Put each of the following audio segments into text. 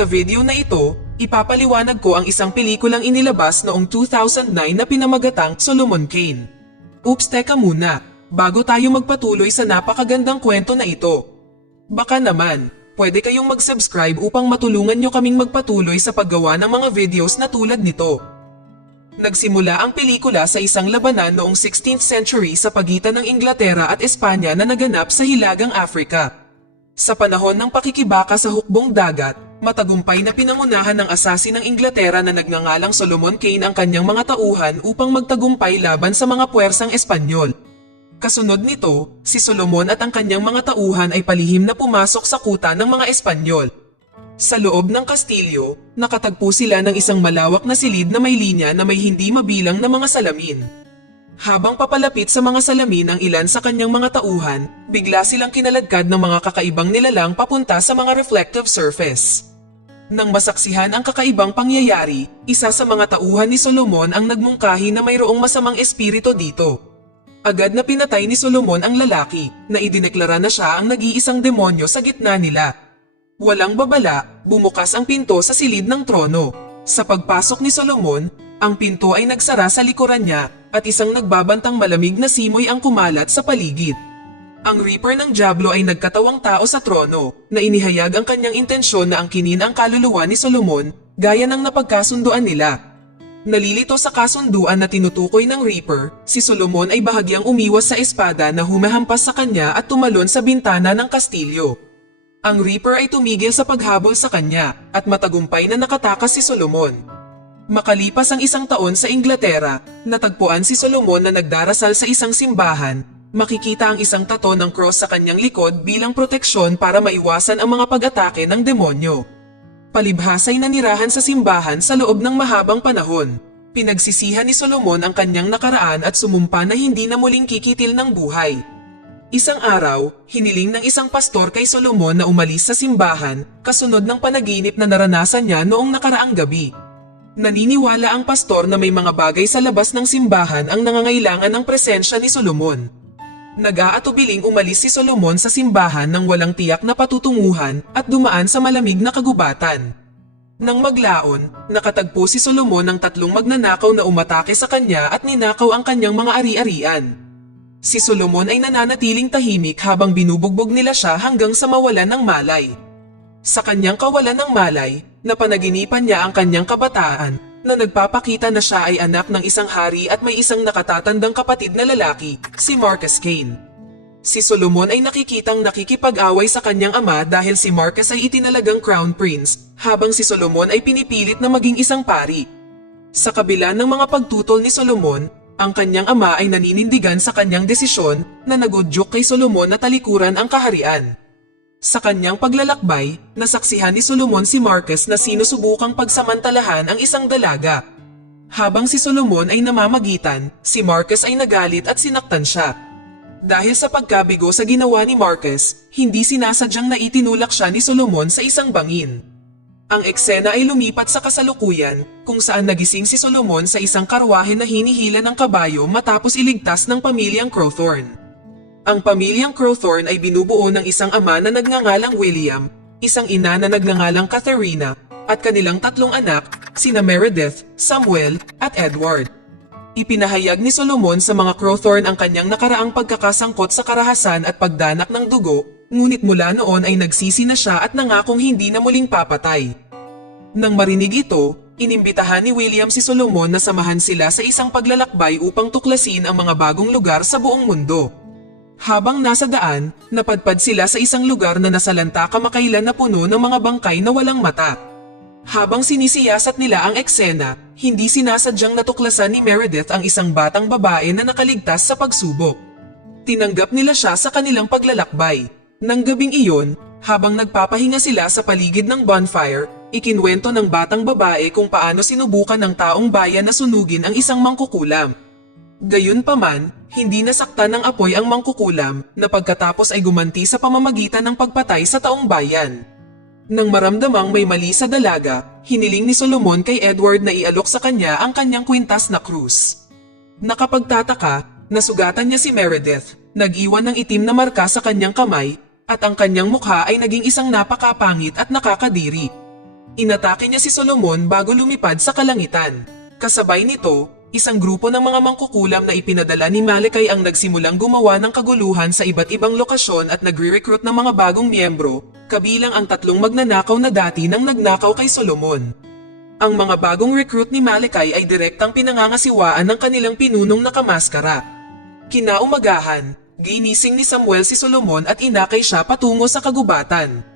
Sa video na ito, ipapaliwanag ko ang isang pelikulang inilabas noong 2009 na pinamagatang Solomon Kane. Oops, teka muna, bago tayo magpatuloy sa napakagandang kwento na ito. Baka naman, pwede kayong mag-subscribe upang matulungan nyo kaming magpatuloy sa paggawa ng mga videos na tulad nito. Nagsimula ang pelikula sa isang labanan noong 16th century sa pagitan ng Inglaterra at Espanya na naganap sa Hilagang Africa. Sa panahon ng pakikibaka sa hukbong dagat, matagumpay na pinangunahan ng asasin ng Inglaterra na nagngangalang Solomon Kane ang kanyang mga tauhan upang magtagumpay laban sa mga puwersang Espanyol. Kasunod nito, si Solomon at ang kanyang mga tauhan ay palihim na pumasok sa kuta ng mga Espanyol. Sa loob ng kastilyo, nakatagpo sila ng isang malawak na silid na may linya na may hindi mabilang na mga salamin. Habang papalapit sa mga salamin ang ilan sa kanyang mga tauhan, bigla silang kinaladkad ng mga kakaibang nilalang papunta sa mga reflective surface. Nang masaksihan ang kakaibang pangyayari, isa sa mga tauhan ni Solomon ang nagmungkahi na mayroong masamang espiritu dito. Agad na pinatay ni Solomon ang lalaki, na idineklara na siya ang nag-iisang demonyo sa gitna nila. Walang babala, bumukas ang pinto sa silid ng trono. Sa pagpasok ni Solomon, ang pinto ay nagsara sa likuran niya at isang nagbabantang malamig na simoy ang kumalat sa paligid. Ang Reaper ng Diablo ay nagkatawang tao sa trono na inihayag ang kanyang intensyon na angkinin ang kaluluwa ni Solomon gaya ng napagkasunduan nila. Nalilito sa kasunduan na tinutukoy ng Reaper, si Solomon ay bahagyang umiwas sa espada na humahampas sa kanya at tumalon sa bintana ng kastilyo. Ang Reaper ay tumigil sa paghabol sa kanya at matagumpay na nakatakas si Solomon. Makalipas ang isang taon sa Inglaterra, natagpuan si Solomon na nagdarasal sa isang simbahan. Makikita ang isang tato ng cross sa kanyang likod bilang proteksyon para maiwasan ang mga pag-atake ng demonyo. Palibhasa'y nanirahan sa simbahan sa loob ng mahabang panahon. Pinagsisihan ni Solomon ang kanyang nakaraan at sumumpa na hindi na muling kikitil ng buhay. Isang araw, hiniling ng isang pastor kay Solomon na umalis sa simbahan, kasunod ng panaginip na naranasan niya noong nakaraang gabi. Naniniwala ang pastor na may mga bagay sa labas ng simbahan ang nangangailangan ng presensya ni Solomon. Nag-aatubiling umalis si Solomon sa simbahan nang walang tiyak na patutunguhan at dumaan sa malamig na kagubatan. Nang maglaon, nakatagpo si Solomon ng tatlong magnanakaw na umatake sa kanya at ninakaw ang kanyang mga ari-arian. Si Solomon ay nananatiling tahimik habang binubugbog nila siya hanggang sa mawalan ng malay. Sa kanyang kawalan ng malay, napanaginipan niya ang kanyang kabataan na nagpapakita na siya ay anak ng isang hari at may isang nakatatandang kapatid na lalaki, si Marcus Kane. Si Solomon ay nakikitang nakikipag-away sa kanyang ama dahil si Marcus ay itinalagang crown prince, habang si Solomon ay pinipilit na maging isang pari. Sa kabila ng mga pagtutol ni Solomon, ang kanyang ama ay naninindigan sa kanyang desisyon na nagudyok kay Solomon na talikuran ang kaharian. Sa kanyang paglalakbay, nasaksihan ni Solomon si Marcus na sinusubukang pagsamantalahan ang isang dalaga. Habang si Solomon ay namamagitan, si Marcus ay nagalit at sinaktan siya. Dahil sa pagkabigo sa ginawa ni Marcus, hindi sinasadyang na itinulak siya ni Solomon sa isang bangin. Ang eksena ay lumipat sa kasalukuyan, kung saan nagising si Solomon sa isang karwahe na hinihila ng kabayo matapos iligtas ng pamilyang Crowthorne. Ang pamilyang Crowthorne ay binubuo ng isang ama na nagngangalang William, isang ina na nagngangalang Katharina, at kanilang tatlong anak, sina Meredith, Samuel, at Edward. Ipinahayag ni Solomon sa mga Crowthorne ang kanyang nakaraang pagkakasangkot sa karahasan at pagdanak ng dugo, ngunit mula noon ay nagsisi na siya at nangakong hindi na muling papatay. Nang marinig ito, inimbitahan ni William si Solomon na samahan sila sa isang paglalakbay upang tuklasin ang mga bagong lugar sa buong mundo. Habang nasa daan, napadpad sila sa isang lugar na nasalanta kamakailan na puno ng mga bangkay na walang mata. Habang sinisiyasat nila ang eksena, hindi sinasadyang natuklasan ni Meredith ang isang batang babae na nakaligtas sa pagsubok. Tinanggap nila siya sa kanilang paglalakbay. Nang gabing iyon, habang nagpapahinga sila sa paligid ng bonfire, ikinwento ng batang babae kung paano sinubukan ng taong bayan na sunugin ang isang mangkukulam. Gayunpaman, hindi nasaktan ng apoy ang mangkukulam na pagkatapos ay gumanti sa pamamagitan ng pagpatay sa taong bayan. Nang maramdamang may mali sa dalaga, hiniling ni Solomon kay Edward na ialok sa kanya ang kanyang kwintas na krus. Nakapagtataka, nasugatan niya si Meredith, nag-iwan ng itim na marka sa kanyang kamay, at ang kanyang mukha ay naging isang napakapangit at nakakadiri. Inatake niya si Solomon bago lumipad sa kalangitan. Kasabay nito, isang grupo ng mga mangkukulam na ipinadala ni Malachi ang nagsimulang gumawa ng kaguluhan sa iba't ibang lokasyon at nagre-recruit ng mga bagong miyembro, kabilang ang 3 magnanakaw na dati nang nagnakaw kay Solomon. Ang mga bagong recruit ni Malachi ay direktang pinangangasiwaan ng kanilang pinunong nakamaskara. Kinaumagahan, ginising ni Samuel si Solomon at inakay siya patungo sa kagubatan.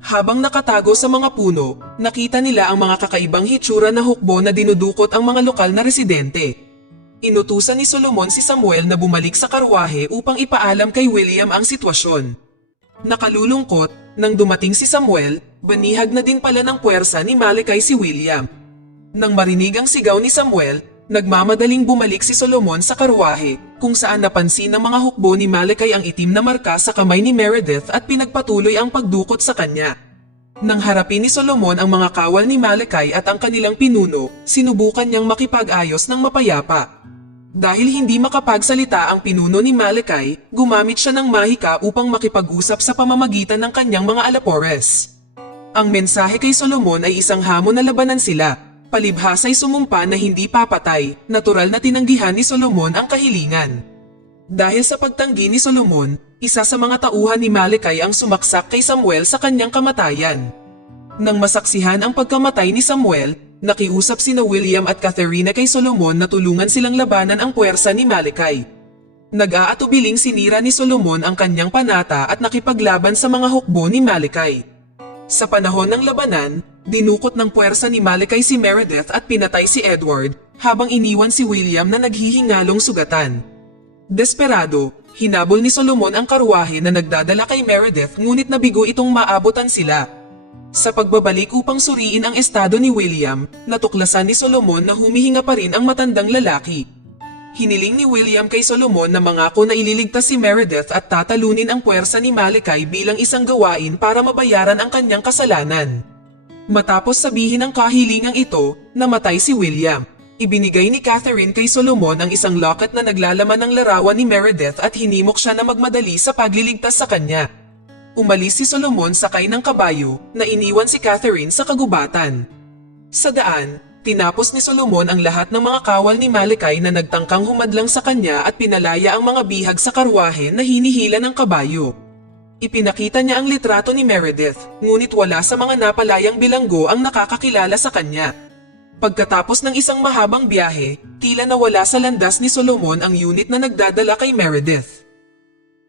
Habang nakatago sa mga puno, nakita nila ang mga kakaibang hitsura na hukbo na dinudukot ang mga lokal na residente. Inutusan ni Solomon si Samuel na bumalik sa karwahe upang ipaalam kay William ang sitwasyon. Nakalulungkot, nang dumating si Samuel, banihag na din pala ng puwersa ni Malachi si William. Nang marinig ang sigaw ni Samuel, nagmamadaling bumalik si Solomon sa karwahe, kung saan napansin ng mga hukbo ni Malachi ang itim na marka sa kamay ni Meredith at pinagpatuloy ang pagdukot sa kanya. Nang harapin ni Solomon ang mga kawal ni Malachi at ang kanilang pinuno, sinubukan niyang makipag-ayos ng mapayapa. Dahil hindi makapagsalita ang pinuno ni Malachi, gumamit siya ng mahika upang makipag-usap sa pamamagitan ng kanyang mga alapores. Ang mensahe kay Solomon ay isang hamon na labanan sila. Palibhas ay sumumpa na hindi papatay, natural na tinanggihan ni Solomon ang kahilingan. Dahil sa pagtanggi ni Solomon, isa sa mga tauhan ni Malachi ang sumaksak kay Samuel sa kanyang kamatayan. Nang masaksihan ang pagkamatay ni Samuel, nakiusap sina William at Catherine kay Solomon na tulungan silang labanan ang puwersa ni Malachi. Nag-aatubiling sinira ni Solomon ang kanyang panata at nakipaglaban sa mga hukbo ni Malachi. Sa panahon ng labanan, dinukot ng puwersa ni Malachi si Meredith at pinatay si Edward, habang iniwan si William na naghihingalong sugatan. Desperado, hinabol ni Solomon ang karwahe na nagdadala kay Meredith ngunit nabigo itong maabutan sila. Sa pagbabalik upang suriin ang estado ni William, natuklasan ni Solomon na humihinga pa rin ang matandang lalaki. Hiniling ni William kay Solomon na mangako na ililigtas si Meredith at tatalunin ang puwersa ni Malachi bilang isang gawain para mabayaran ang kanyang kasalanan. Matapos sabihin ang kahilingang ito, namatay si William. Ibinigay ni Catherine kay Solomon ang isang locket na naglalaman ng larawan ni Meredith at hinimok siya na magmadali sa pagliligtas sa kanya. Umalis si Solomon sakay ng kabayo na iniwan si Catherine sa kagubatan. Sa daan, tinapos ni Solomon ang lahat ng mga kawal ni Malachi na nagtangkang humadlang sa kanya at pinalaya ang mga bihag sa karwahe na hinihila ng kabayo. Ipinakita niya ang litrato ni Meredith, ngunit wala sa mga napalayang bilanggo ang nakakakilala sa kanya. Pagkatapos ng isang mahabang biyahe, tila nawala sa landas ni Solomon ang unit na nagdadala kay Meredith.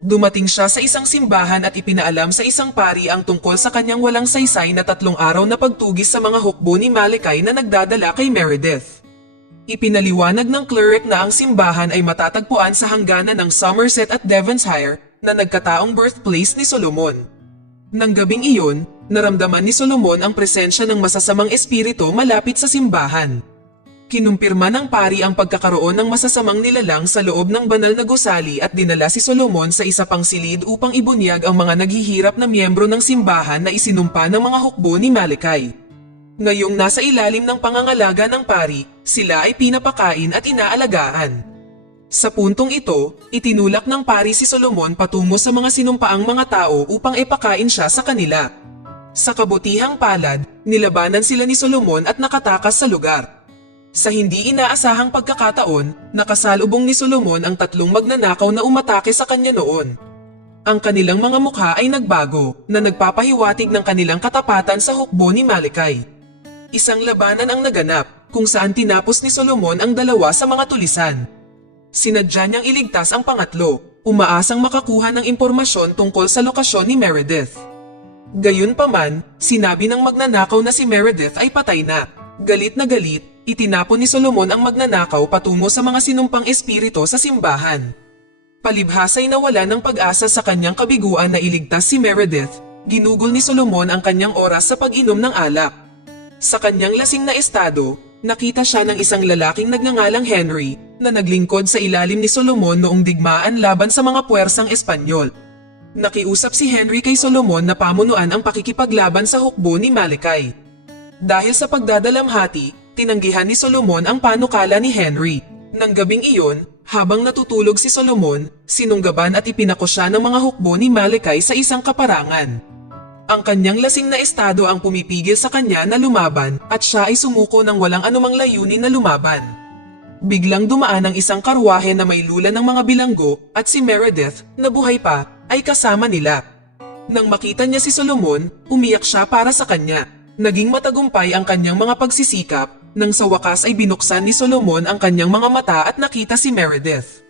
Dumating siya sa isang simbahan at ipinaalam sa isang pari ang tungkol sa kanyang walang saysay na 3 araw na pagtugis sa mga hukbo ni Malachi na nagdadala kay Meredith. Ipinaliwanag ng cleric na ang simbahan ay matatagpuan sa hangganan ng Somerset at Devonshire na nagkataong birthplace ni Solomon. Nang gabing iyon, naramdaman ni Solomon ang presensya ng masasamang espiritu malapit sa simbahan. Kinumpirma ng pari ang pagkakaroon ng masasamang nilalang sa loob ng banal na gusali at dinala si Solomon sa isa pang silid upang ibunyag ang mga naghihirap na miyembro ng simbahan na isinumpa ng mga hukbo ni Malachi. Ngayong nasa ilalim ng pangangalaga ng pari, sila ay pinapakain at inaalagaan. Sa puntong ito, itinulak ng pari si Solomon patungo sa mga sinumpaang mga tao upang ipakain siya sa kanila. Sa kabutihang palad, nilabanan sila ni Solomon at nakatakas sa lugar. Sa hindi inaasahang pagkakataon, nakasalubong ni Solomon ang 3 magnanakaw na umatake sa kanya noon. Ang kanilang mga mukha ay nagbago, na nagpapahiwatig ng kanilang katapatan sa hukbo ni Malachi. Isang labanan ang naganap, kung saan tinapos ni Solomon ang 2 sa mga tulisan. Sinadya niyang iligtas ang pangatlo, umaasang makakuha ng impormasyon tungkol sa lokasyon ni Meredith. Gayunpaman, sinabi ng magnanakaw na si Meredith ay patay na. Galit na galit, itinapon ni Solomon ang magnanakaw patungo sa mga sinumpang espiritu sa simbahan. Palibhas ay nawala ng pag-asa sa kanyang kabiguan na iligtas si Meredith, ginugol ni Solomon ang kanyang oras sa pag-inom ng alak. Sa kanyang lasing na estado, nakita siya ng isang lalaking nagngangalang Henry na naglingkod sa ilalim ni Solomon noong digmaan laban sa mga puwersang Espanyol. Nakiusap si Henry kay Solomon na pamunuan ang pakikipaglaban sa hukbo ni Malachi. Dahil sa pagdadalamhati, tinanggihan ni Solomon ang panukala ni Henry. Nang gabing iyon, habang natutulog si Solomon, sinunggaban at ipinako siya ng mga hukbo ni Malachi sa isang kaparangan. Ang kanyang lasing na estado ang pumipigil sa kanya na lumaban at siya ay sumuko ng walang anumang layunin na lumaban. Biglang dumaan ang isang karwahe na may lula ng mga bilanggo at si Meredith, na buhay pa, ay kasama nila. Nang makita niya si Solomon, umiyak siya para sa kanya. Naging matagumpay ang kanyang mga pagsisikap, nang sa wakas ay binuksan ni Solomon ang kanyang mga mata at nakita si Meredith.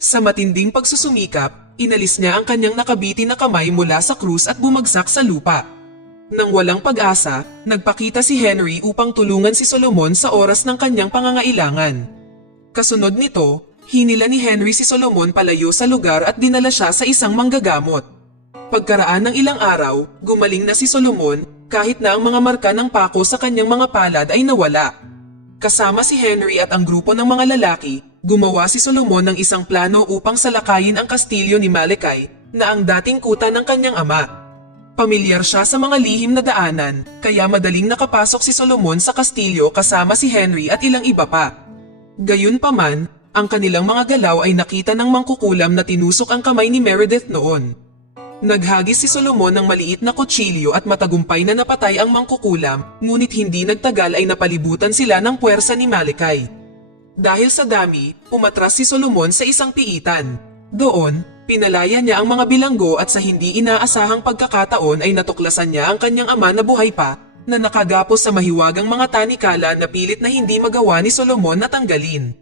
Sa matinding pagsusumikap, inalis niya ang kanyang nakabiti na kamay mula sa krus at bumagsak sa lupa. Nang walang pag-asa, nagpakita si Henry upang tulungan si Solomon sa oras ng kanyang pangangailangan. Kasunod nito, hinila ni Henry si Solomon palayo sa lugar at dinala siya sa isang manggagamot. Pagkaraan ng ilang araw, gumaling na si Solomon kahit na ang mga marka ng pako sa kanyang mga palad ay nawala. Kasama si Henry at ang grupo ng mga lalaki, gumawa si Solomon ng isang plano upang salakayin ang kastilyo ni Malachi na ang dating kuta ng kanyang ama. Pamilyar siya sa mga lihim na daanan, kaya madaling nakapasok si Solomon sa kastilyo kasama si Henry at ilang iba pa. Gayunpaman, ang kanilang mga galaw ay nakita ng mangkukulam na tinusok ang kamay ni Meredith noon. Naghagis si Solomon ng maliit na kutsilyo at matagumpay na napatay ang mangkukulam, ngunit hindi nagtagal ay napalibutan sila ng puwersa ni Malachi. Dahil sa dami, umatras si Solomon sa isang piitan. Doon, pinalaya niya ang mga bilanggo at sa hindi inaasahang pagkakataon ay natuklasan niya ang kanyang ama na buhay pa, na nakagapos sa mahiwagang mga tanikala na pilit na hindi magawa ni Solomon na tanggalin.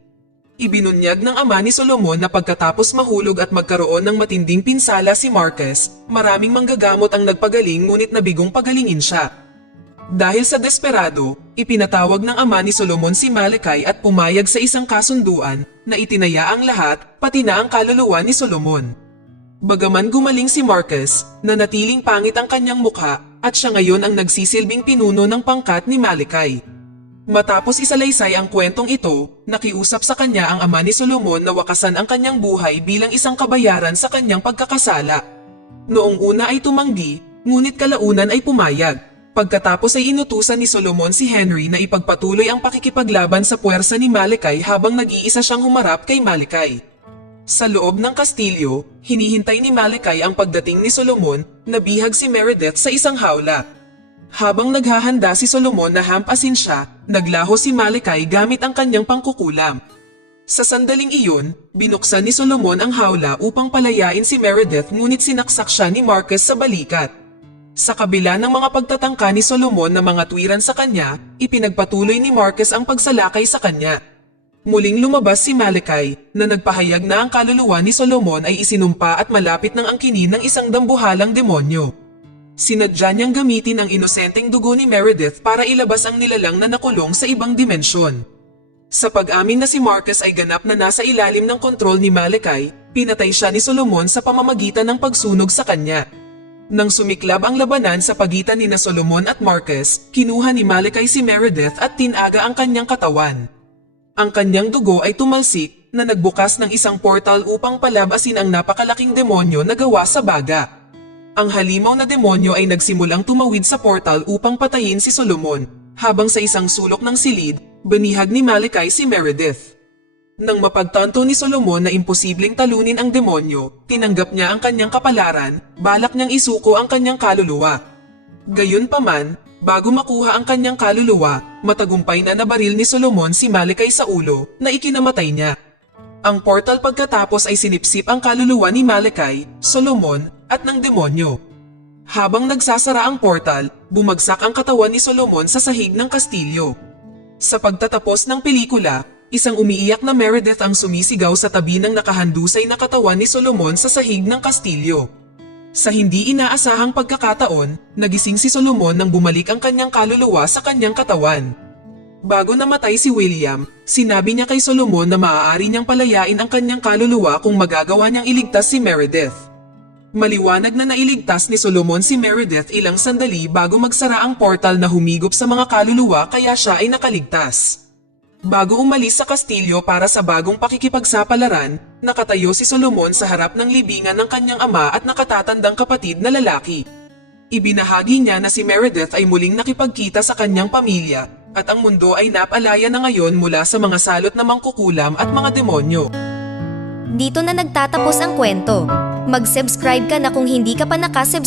Ibinunyag ng ama ni Solomon na pagkatapos mahulog at magkaroon ng matinding pinsala si Marcus, maraming manggagamot ang nagpagaling ngunit nabigong pagalingin siya. Dahil sa desperado, ipinatawag ng ama ni Solomon si Malachi at pumayag sa isang kasunduan na itinaya ang lahat, pati na ang kaluluwa ni Solomon. Bagaman gumaling si Marcus, nanatiling pangit ang kanyang mukha at siya ngayon ang nagsisilbing pinuno ng pangkat ni Malachi. Matapos isalaysay ang kwentong ito, nakiusap sa kanya ang ama ni Solomon na wakasan ang kanyang buhay bilang isang kabayaran sa kanyang pagkakasala. Noong una ay tumanggi, ngunit kalaunan ay pumayag. Pagkatapos ay inutusan ni Solomon si Henry na ipagpatuloy ang pakikipaglaban sa puwersa ni Malachi habang nag-iisa siyang humarap kay Malachi. Sa loob ng kastilyo, hinihintay ni Malachi ang pagdating ni Solomon, na bihag si Meredith sa isang hawla. Habang naghahanda si Solomon na hampasin siya, naglaho si Malachi gamit ang kanyang pangkukulam. Sa sandaling iyon, binuksan ni Solomon ang hawla upang palayain si Meredith ngunit sinaksak siya ni Marcus sa balikat. Sa kabila ng mga pagtatangka ni Solomon na mga tuwiran sa kanya, ipinagpatuloy ni Marcus ang pagsalakay sa kanya. Muling lumabas si Malachi na nagpahayag na ang kaluluwa ni Solomon ay isinumpa at malapit ng angkinin ng isang dambuhalang demonyo. Sinadya niyang gamitin ang inosenteng dugo ni Meredith para ilabas ang nilalang na nakulong sa ibang dimensyon. Sa pag-amin na si Marcus ay ganap na nasa ilalim ng kontrol ni Malachi, pinatay siya ni Solomon sa pamamagitan ng pagsunog sa kanya. Nang sumiklab ang labanan sa pagitan ni Solomon at Marcus, kinuha ni Malachi si Meredith at tinaga ang kanyang katawan. Ang kanyang dugo ay tumalsik na nagbukas ng isang portal upang palabasin ang napakalaking demonyo na gawa sa baga. Ang halimaw na demonyo ay nagsimulang tumawid sa portal upang patayin si Solomon, habang sa isang sulok ng silid, binihag ni Malachi si Meredith. Nang mapagtanto ni Solomon na imposibleng talunin ang demonyo, tinanggap niya ang kanyang kapalaran, balak niyang isuko ang kanyang kaluluwa. Gayunpaman, bago makuha ang kanyang kaluluwa, matagumpay na nabaril ni Solomon si Malachi sa ulo na ikinamatay niya. Ang portal pagkatapos ay sinipsip ang kaluluwa ni Malachi, Solomon, at ng demonyo. Habang nagsasara ang portal, bumagsak ang katawan ni Solomon sa sahig ng kastilyo. Sa pagtatapos ng pelikula, isang umiiyak na Meredith ang sumisigaw sa tabi ng nakahandusay na katawan ni Solomon sa sahig ng kastilyo. Sa hindi inaasahang pagkakataon, nagising si Solomon nang bumalik ang kanyang kaluluwa sa kanyang katawan. Bago namatay si William, sinabi niya kay Solomon na maaari niyang palayain ang kanyang kaluluwa kung magagawa niyang iligtas si Meredith. Maliwanag na nailigtas ni Solomon si Meredith ilang sandali bago magsara ang portal na humigop sa mga kaluluwa kaya siya ay nakaligtas. Bago umalis sa kastilyo para sa bagong pakikipagsapalaran, nakatayo si Solomon sa harap ng libingan ng kanyang ama at nakatatandang kapatid na lalaki. Ibinahagi niya na si Meredith ay muling nakipagkita sa kanyang pamilya at ang mundo ay napalaya na ngayon mula sa mga salot na mangkukulam at mga demonyo. Dito na nagtatapos ang kwento. Mag-subscribe ka na kung hindi ka pa nakasubscribe.